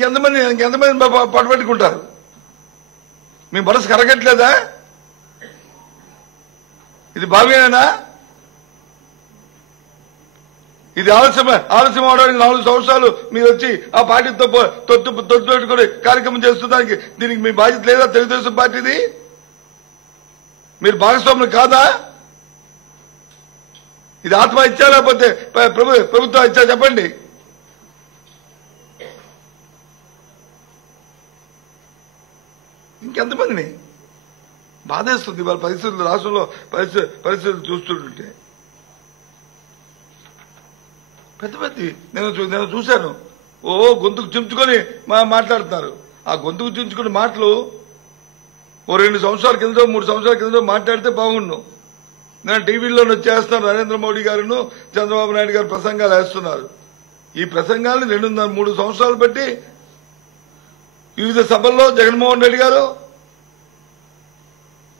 ఇంకెంతమంది పట్టుబట్టుకుంటారు? మీ మనసు కరగట్లేదా? ఇది భావ్యమేనా? ఇది ఆలస్యం అవడానికి 4 సంవత్సరాలు మీరు వచ్చి ఆ పార్టీతో తొత్తు పెట్టుకుని కార్యక్రమం చేస్తున్నానికి దీనికి మీ బాధ్యత లేదా? తెలుగుదేశం పార్టీది మీరు భాగస్వాములు కాదా? ఇది ఆత్మహత్య లేకపోతే ప్రభుత్వ హత్య చెప్పండి. ఇంకెంతమందిని బాధేస్తుంది వాళ్ళ పరిస్థితులు, రాష్ట్రంలో పరిస్థితులు చూస్తుంటే. పెద్ద నేను చూశాను. గొంతుకు చించుకొని మాట్లాడుతున్నారు. ఆ గొంతుకు చించుకునే మాటలు 2 సంవత్సరాల కింద 3 సంవత్సరాల కింద మాట్లాడితే బాగుండు. నేను టీవీలో వచ్చేస్తున్నారు. నరేంద్ర మోడీ గారును చంద్రబాబు నాయుడు గారు ప్రసంగాలు వేస్తున్నారు. ఈ ప్రసంగాలు 2.5-3 సంవత్సరాలు బట్టి వివిధ సభల్లో జగన్మోహన్ రెడ్డి గారు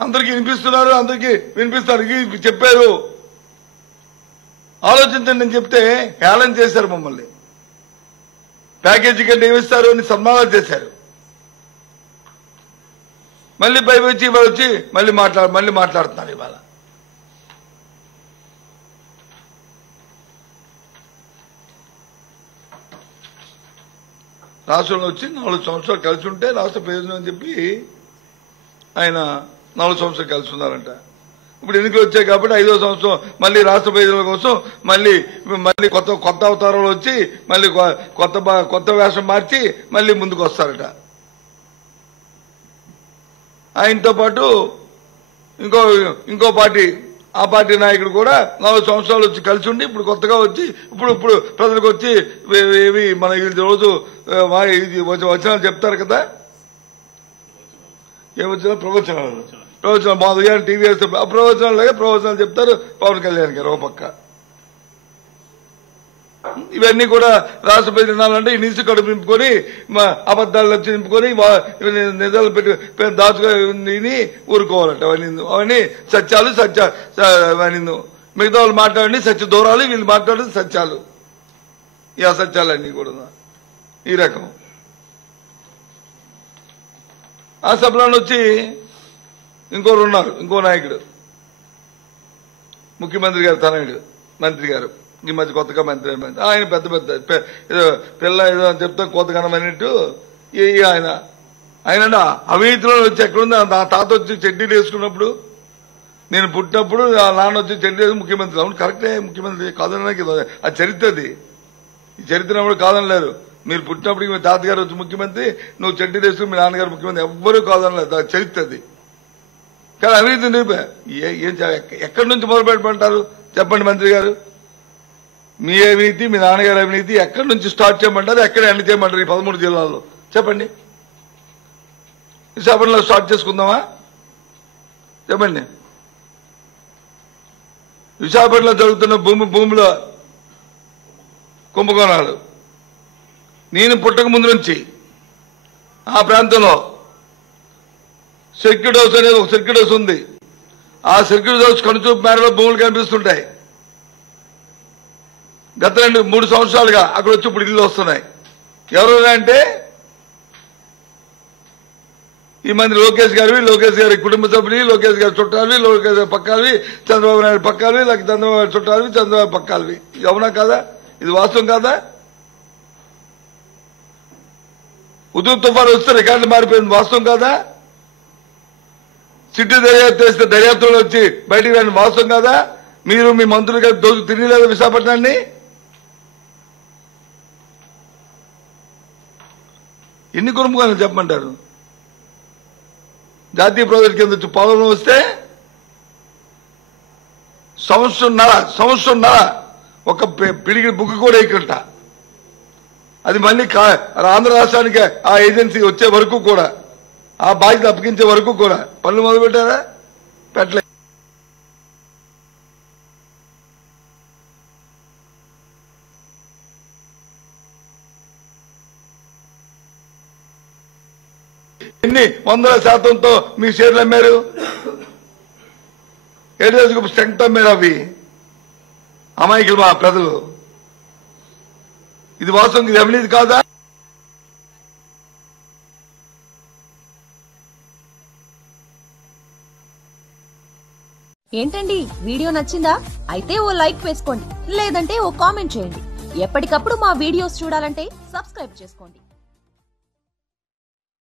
అందరికీ వినిపిస్తున్నారు. చెప్పారు, ఆలోచించండి అని చెప్తే హేళన చేశారు మమ్మల్ని. ప్యాకేజీ కంటే ఏమిస్తారు అని సన్మానాలు చేశారు. మళ్ళీ పై వచ్చి మళ్ళీ మాట్లాడుతున్నారు. ఇవాళ రాష్ట్రంలో వచ్చి 4 సంవత్సరాలు కలిసి ఉంటే రాష్ట్ర ప్రయోజనం అని చెప్పి ఆయన 4 సంవత్సరాలు కలిసి ఉన్నారంట. ఇప్పుడు ఎన్నికలు వచ్చాయి కాబట్టి 5వ సంవత్సరం మళ్ళీ రాష్ట్ర ప్రయోజనాల కోసం మళ్ళీ కొత్త అవతారంలో వచ్చి మళ్ళీ కొత్త వేషం మార్చి మళ్ళీ ముందుకు వస్తారట. ఆయనతో పాటు ఇంకో పార్టీ, ఆ పార్టీ నాయకుడు కూడా 4 సంవత్సరాలు వచ్చి కలిసి ఉండి ఇప్పుడు కొత్తగా వచ్చి ఇప్పుడు ప్రజలకు వచ్చి మన రోజు వచనాలు చెప్తారు కదా. ఏమొచ్చినా ప్రవచనాలు మాదిరిగా టీవీ వేస్తే ప్రవచనాలు చెప్తారు పవన్ కళ్యాణ్ గారు. ఒక పక్క ఇవన్నీ కూడా రాష్ట్ర ప్రజలు వినాలంటే ఈ నీసు కడుపు నింపుకొని అబద్దాలు వచ్చి నింపుకొని నిజాలు పెట్టి దాచుకొని ఊరుకోవాలంట. అవన్నీ సత్యాలు మిగతా వాళ్ళు మాట్లాడండి సత్య దూరాలు, వీళ్ళు మాట్లాడేది సత్యాలు. ఈ అసత్యాలన్నీ కూడా ఈ రకం. ఆ సభలో వచ్చి ఇంకోరు ఉన్నారు, ఇంకో నాయకుడు, ముఖ్యమంత్రి గారు తనయుడు మంత్రి గారు, ఈ మధ్య కొత్తగా మంత్రి ఆయన పెద్ద పిల్ల ఏదో అని చెప్తా కోతగనమన్నట్టు ఆయన అవినీతిలో వచ్చి ఎక్కడుంది. నా తాత వచ్చి చెడ్డీలు వేసుకున్నప్పుడు, నేను పుట్టినప్పుడు ఆ నాన్న వచ్చి చెడ్డీ వేసి ముఖ్యమంత్రి. అవును కరెక్టే, ముఖ్యమంత్రి కాదనడానికి అది చరిత్రది. ఈ చరిత్ర కాదనలేరు. మీరు పుట్టినప్పటికి మీ తాతగారు వచ్చి ముఖ్యమంత్రి, నువ్వు చెడ్డీలు వేసుకుని మీ నాన్నగారు ముఖ్యమంత్రి, ఎవ్వరూ కాదనలేదు. అది చరిత్రది. కానీ అవినీతి ఎక్కడి నుంచి మొదలు పెట్టమంటారు చెప్పండి మంత్రి గారు? మీ అవినీతి, మీ నాన్నగారి అవినీతి ఎక్కడి నుంచి స్టార్ట్ చేయమంటారు, ఎక్కడ ఎండ్ చేయమంటారు? ఈ 13 జిల్లాల్లో చెప్పండి. విశాఖపట్నంలో స్టార్ట్ చేసుకుందామా చెప్పండి. విశాఖపట్నంలో జరుగుతున్న భూముల కుంభకోణాలు, నేను పుట్టక ముందు నుంచి ఆ ప్రాంతంలో సర్క్యూట్ హౌస్ అనేది ఒక సర్క్యూట్ హౌస్ ఉంది. ఆ సర్క్యూట్ హౌస్ కనుచూపు మేరలో భూములు కనిపిస్తుంటాయి. గత 2-3 సంవత్సరాలుగా అక్కడ వచ్చి ఇప్పుడు ఇల్లు వస్తున్నాయి. ఎవరైనా అంటే ఈ మంది లోకేష్ గారి కుటుంబ సభ్యులు, లోకేష్ గారి చుట్టాలవి, లోకేష్ గారి పక్కాలవి, చంద్రబాబు నాయుడు పక్కాలవి, లేకపోతే చంద్రబాబు నాయుడు చుట్టాలవి, చంద్రబాబు పక్కాలవి. ఇది అవునా కాదా? ఇది వాస్తవం కాదా? ఉదయం తుఫాను వస్తే రికార్డులు మారిపోయింది, వాస్తవం కాదా? సిటీ దర్యాప్తు చేస్తే దర్యాప్తులో వచ్చి బయటికి రాని, వాస్తవం కాదా? మీరు మీ మంత్రులు గారు దోచు తిరిగిలేదు విశాఖపట్నాన్ని. ఎన్ని కుటుంబాలు చెప్పమంటారు? జాతీయ ప్రాజెక్టు కింద వచ్చి పొలంలో వస్తే సంవత్సరంన్నర ఒక పిడికి బుక్ కూడా ఇక్కట. అది మళ్ళీ ఆంధ్ర రాష్ట్రానికి ఆ ఏజెన్సీ వచ్చే వరకు కూడా, ఆ బాధ్యత అప్పగించే వరకు కూడా పనులు మొదలు పెట్టారా? పెట్టలే. ఎన్ని 100% మీ షేర్లు అమ్మారు? ఏ రోజుకు స్ట్రెంగ్త్ అమ్మారు? అవి అమాయకులు మా ప్రజలు. ఇది వాస్తవం, ఇది అవినీతి కాదా? ఏంటండి వీడియో నచ్చిందా? అయితే ఓ లైక్ వేసుకోండి, లేదంటే ఓ కామెంట్ చేయండి. ఎప్పటికప్పుడు మా వీడియోస్ చూడాలంటే సబ్స్క్రైబ్ చేసుకోండి.